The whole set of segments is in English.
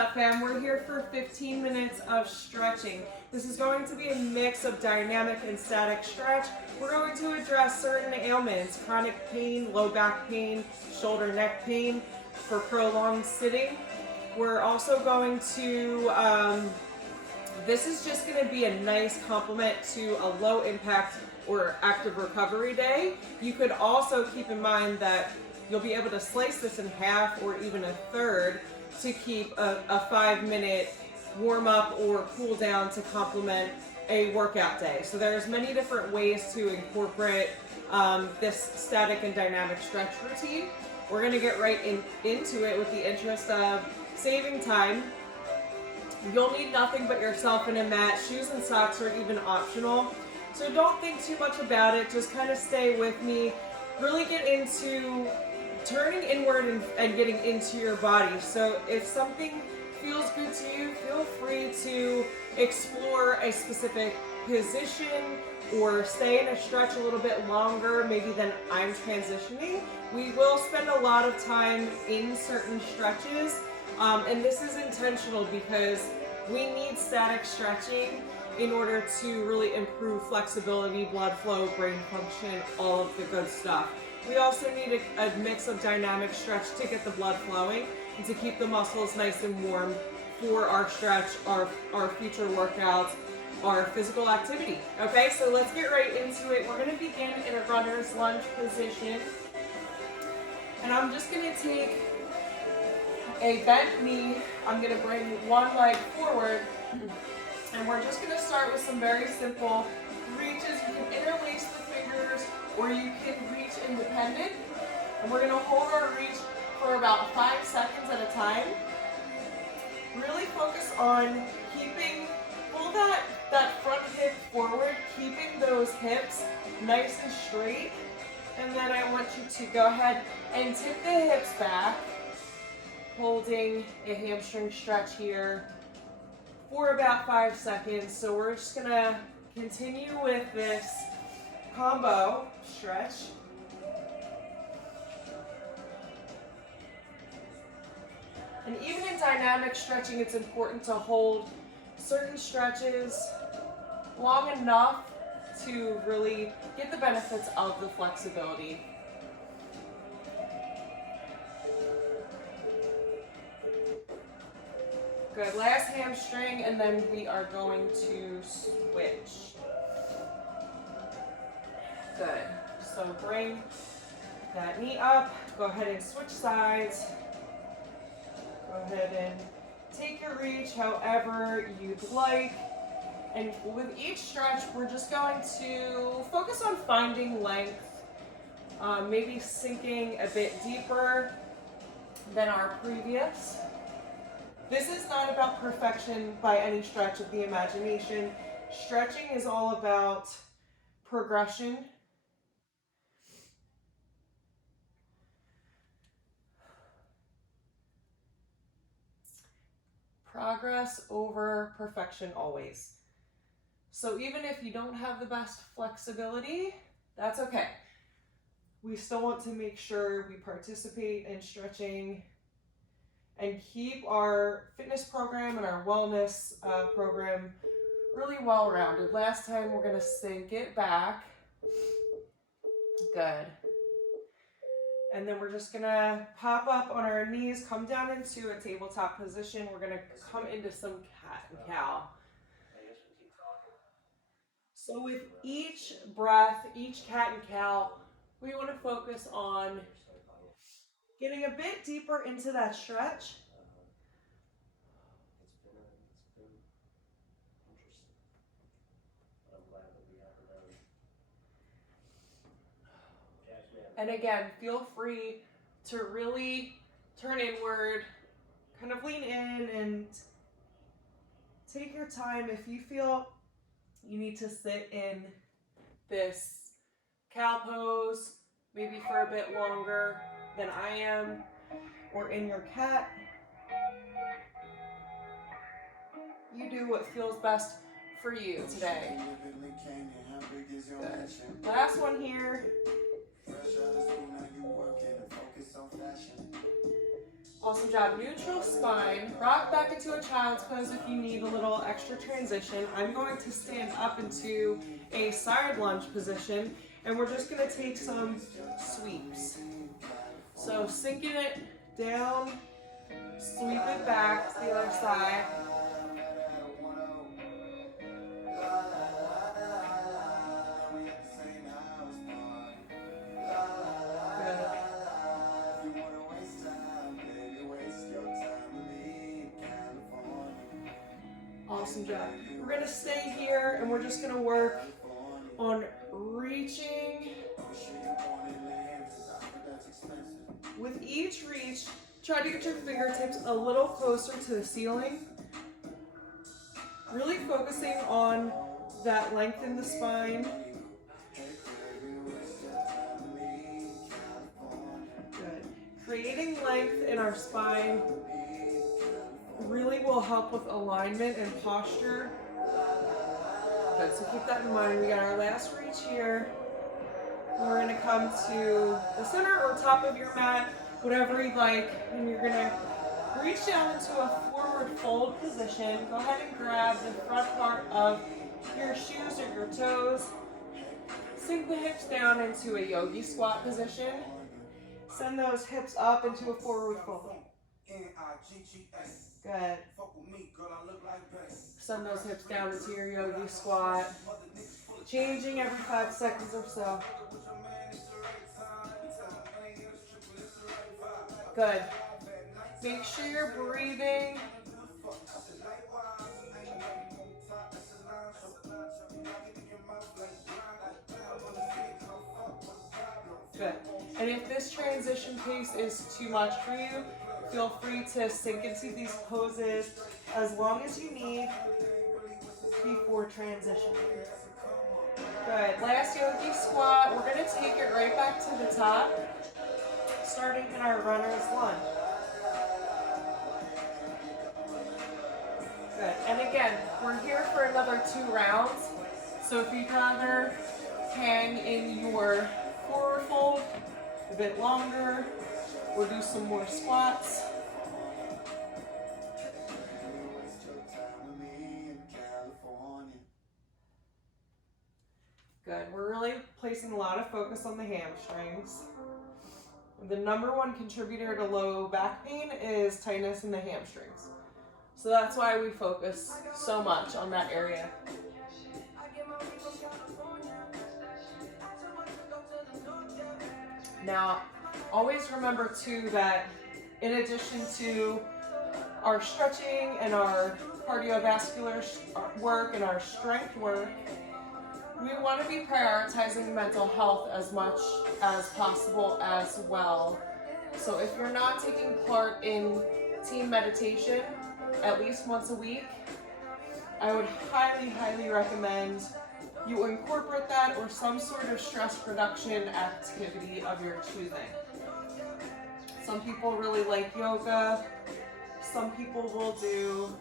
up, fam? We're here for 15 minutes of stretching. This is going to be a mix of dynamic and static stretch. We're going to address certain ailments, chronic pain, low back pain, shoulder neck pain for prolonged sitting. We're also going to, this is just going to be a nice complement to a low impact or active recovery day. You could also keep in mind that you'll be able to slice this in half or even a third to keep a 5-minute warm up or cool down to complement a workout day. So there's many different ways to incorporate this static and dynamic stretch routine. We're gonna get right into it with the interest of saving time. You'll need nothing but yourself and a mat. Shoes and socks are even optional. So don't think too much about it, just kind of stay with me. Really get into turning inward and getting into your body. So if something feels good to you, feel free to explore a specific position or stay in a stretch a little bit longer, maybe than I'm transitioning. We will spend a lot of time in certain stretches, and this is intentional because we need static stretching in order to really improve flexibility, blood flow, brain function, all of the good stuff. We also need a mix of dynamic stretch to get the blood flowing and to keep the muscles nice and warm for our stretch, our future workouts, our physical activity. Okay, so let's get right into it. We're gonna begin in a runner's lunge position. And I'm just gonna take a bent knee. I'm gonna bring one leg forward. And we're just gonna start with some very simple reaches. You can interlace the fingers or you can reach independent. And we're gonna hold our reach for about 5 seconds at a time. Really focus on pull that front hip forward, keeping those hips nice and straight. And then I want you to go ahead and tip the hips back, holding a hamstring stretch here for about 5 seconds. So we're just gonna continue with this combo stretch. And even in dynamic stretching, it's important to hold certain stretches long enough to really get the benefits of the flexibility. Good, last hamstring, and then we are going to switch. Good, so bring that knee up, go ahead and switch sides. Go ahead and take your reach however you'd like. And with each stretch, we're just going to focus on finding length, maybe sinking a bit deeper than our previous. This is not about perfection by any stretch of the imagination. Stretching is all about progression. Progress over perfection always. So even if you don't have the best flexibility, that's okay. We still want to make sure we participate in stretching and keep our fitness program and our wellness program really well-rounded. Last time, we're gonna sink it back. Good. And then we're just gonna pop up on our knees, come down into a tabletop position. We're gonna come into some cat and cow. So with each breath, each cat and cow, we want to focus on getting a bit deeper into that stretch. And again, feel free to really turn inward, kind of lean in and take your time. If you feel you need to sit in this cow pose, maybe for a bit longer than I am, or in your cat, you do what feels best for you today. Good. Last one here. Also Awesome job. Neutral spine. Rock back into a child's pose if you need a little extra transition. I'm going to stand up into a side lunge position, and we're just going to take some sweeps. So sinking it down, sweep it back to the other side. Awesome job. We're going to stay here and we're just going to work on reaching. With each reach, try to get your fingertips a little closer to the ceiling. Really focusing on that length in the spine. Good. Creating length in our spine really will help with alignment and posture. Good, so keep that in mind. We got our last reach here. We're going to come to the center or top of your mat, whatever you like, and you're going to reach down into a forward fold position. Go ahead and grab the front part of your shoes or your toes. Sink the hips down into a yogi squat position. Send those hips up into a forward fold. Good. Send those hips down into your yogi squat. Changing every 5 seconds or so. Good. Make sure you're breathing. Good. And if this transition pace is too much for you, feel free to sink into these poses as long as you need before transitioning. Good. Last yogi squat. We're going to take it right back to the top, starting in our runner's lunge. Good. And again, we're here for another 2 rounds. So if you'd rather hang in your forward fold a bit longer, we'll do some more squats. Good. We're really placing a lot of focus on the hamstrings. The number 1 contributor to low back pain is tightness in the hamstrings. So that's why we focus so much on that area. Now, always remember too that in addition to our stretching and our cardiovascular work and our strength work, we want to be prioritizing mental health as much as possible as well. So if you're not taking part in team meditation at least once a week, I would highly, highly recommend you incorporate that or some sort of stress reduction activity of your choosing. Some people really like yoga. Some people will do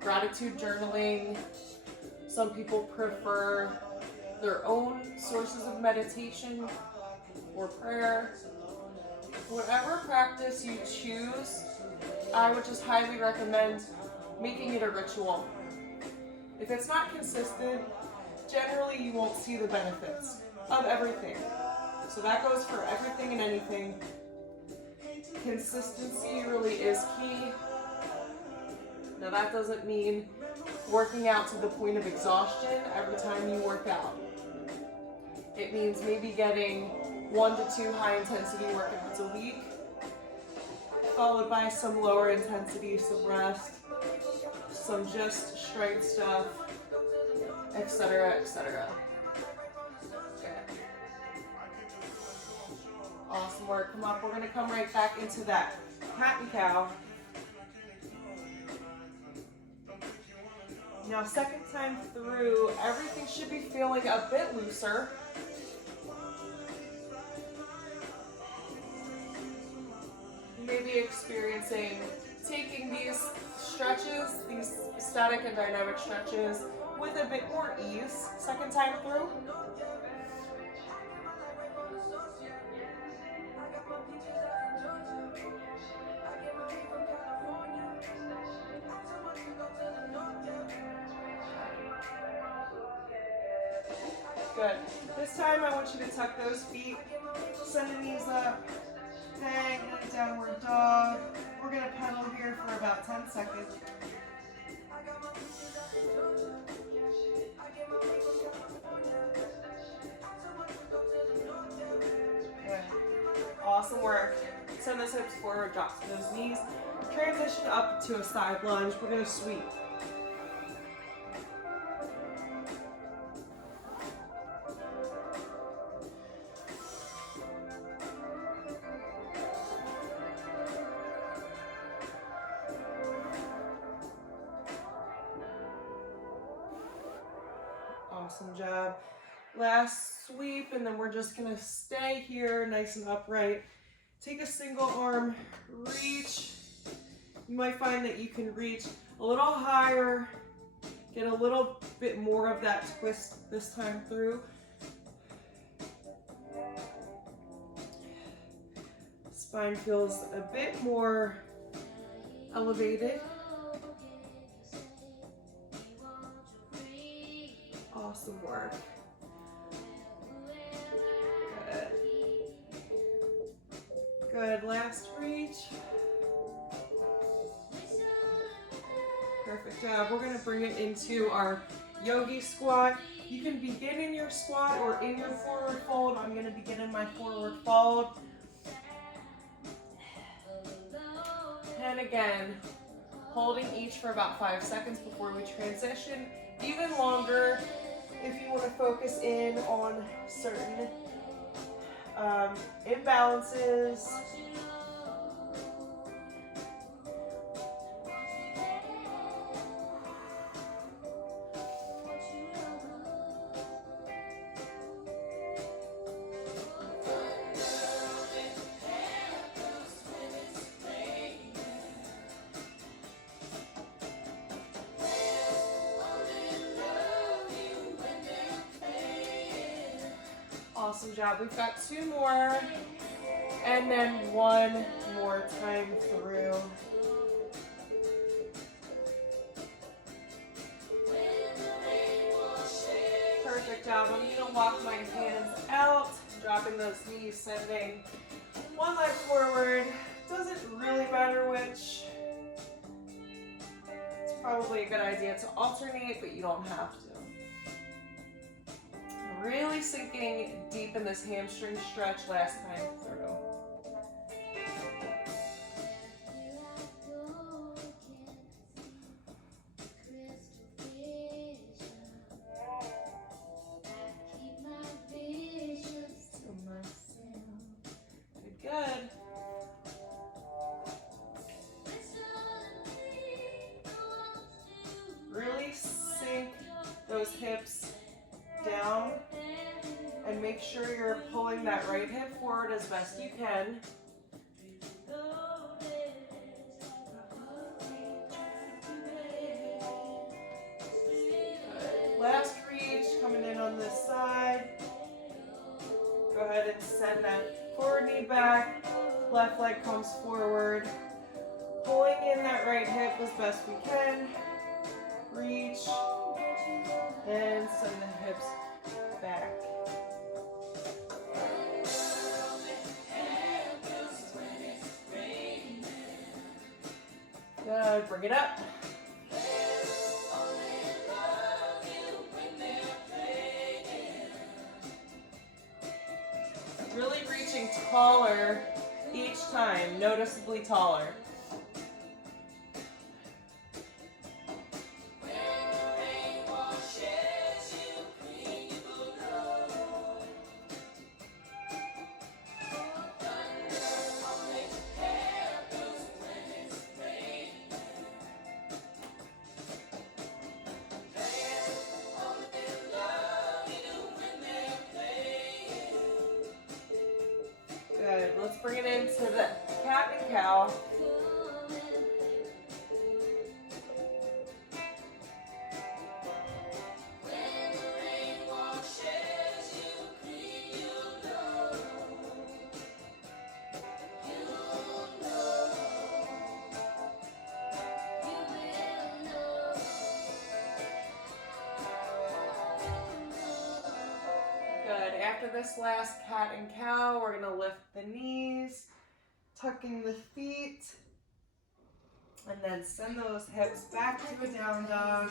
gratitude journaling. Some people prefer their own sources of meditation or prayer. Whatever practice you choose, I would just highly recommend making it a ritual. If it's not consistent, generally you won't see the benefits of everything. So that goes for everything and anything. Consistency really is key. Now that doesn't mean working out to the point of exhaustion every time you work out. It means maybe getting 1 to 2 high intensity workouts a week, followed by some lower intensity, some rest, some just strength stuff, etc., etc. Okay. Awesome work. Come up. We're going to come right back into that cat and cow. Now, second time through, everything should be feeling a bit looser. You may be experiencing taking these stretches, these static and dynamic stretches, with a bit more ease. Second time through. Good. This time I want you to tuck those feet, send the knees up, hang in a downward dog. We're going to pedal here for about 10 seconds. Good. Awesome work. Send those hips forward, drop to those knees. Transition up to a side lunge. We're going to sweep. Awesome job. Last sweep, and then we're just gonna stay here nice and upright. Take a single arm reach. You might find that you can reach a little higher, get a little bit more of that twist this time through. Spine feels a bit more elevated. Awesome work. Good. Good. Last reach. Perfect job. We're going to bring it into our yogi squat. You can begin in your squat or in your forward fold. I'm going to begin in my forward fold. And again, holding each for about 5 seconds before we transition. Even longer if you want to focus in on certain imbalances. Awesome job. We've got 2 more, and then 1 more time through. Perfect job. I'm going to walk my hands out, dropping those knees, sending one leg forward. Doesn't really matter which. It's probably a good idea to alternate, but you don't have to. Really sinking deep in this hamstring stretch last time through. Good. Really sink those hips down and make sure you're pulling that right hip forward as best you can. Good. Last reach, coming in on this side. Go ahead and send that forward knee back. Left leg comes forward. Pulling in that right hip as best we can. Reach and send the hips back. Good, bring it up. Really reaching taller each time, noticeably taller. Good. Let's bring it into the cat and cow. after this last cat and cow, we're gonna lift the knees, tucking the feet, and then send those hips back to a down dog.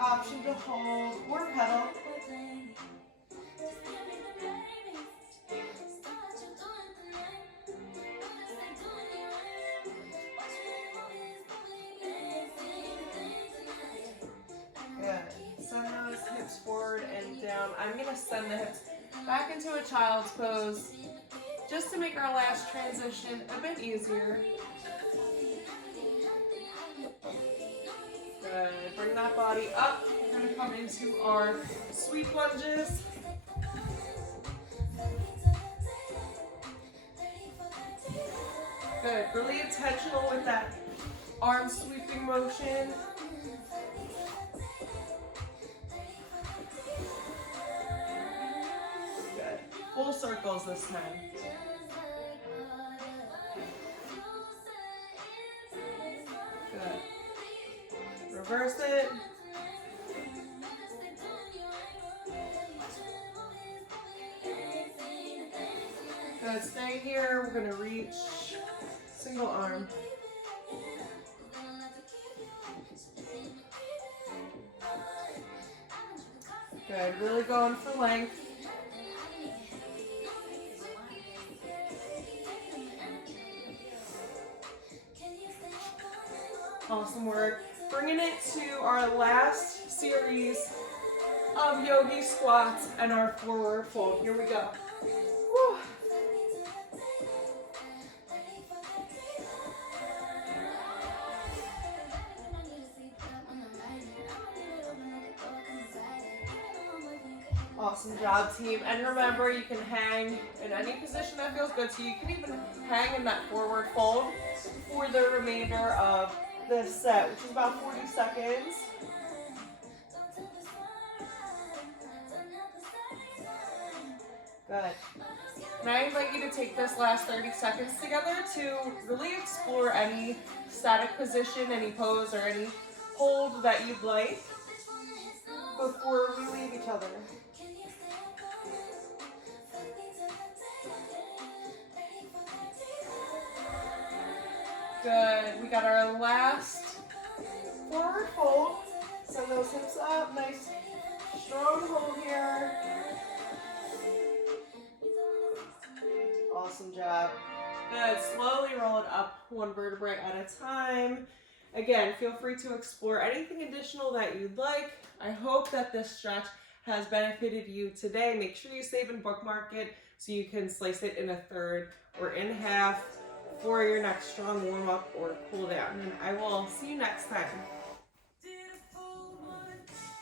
Option to hold or pedal. Good. Send those hips forward and down. I'm going to send the hips back into a child's pose just to make our last transition a bit easier. Good. Bring that body up. We're going to come into our sweep lunges. Good. Really intentional with that arm sweeping motion. Good. Full circles this time. Good. Reverse it. Good. Stay here. We're going to reach single arm. Good. Really going for length. Awesome work. Bringing it to our last series of yogi squats and our forward fold. Here we go. Woo. Awesome job, team. And remember, you can hang in any position that feels good to you. You can even hang in that forward fold for the remainder of this set, which is about 40 seconds. Good. And I invite you to take this last 30 seconds together to really explore any static position, any pose, or any hold that you'd like before we leave each other. Good. We got our last forward fold. Send those hips up. Nice strong hold here. Awesome job. Good. Slowly roll it up one vertebrae at a time. Again, feel free to explore anything additional that you'd like. I hope that this stretch has benefited you today. Make sure you save and bookmark it so you can slice it in a third or in half for your next strong warm-up or cool down. And I will see you next time.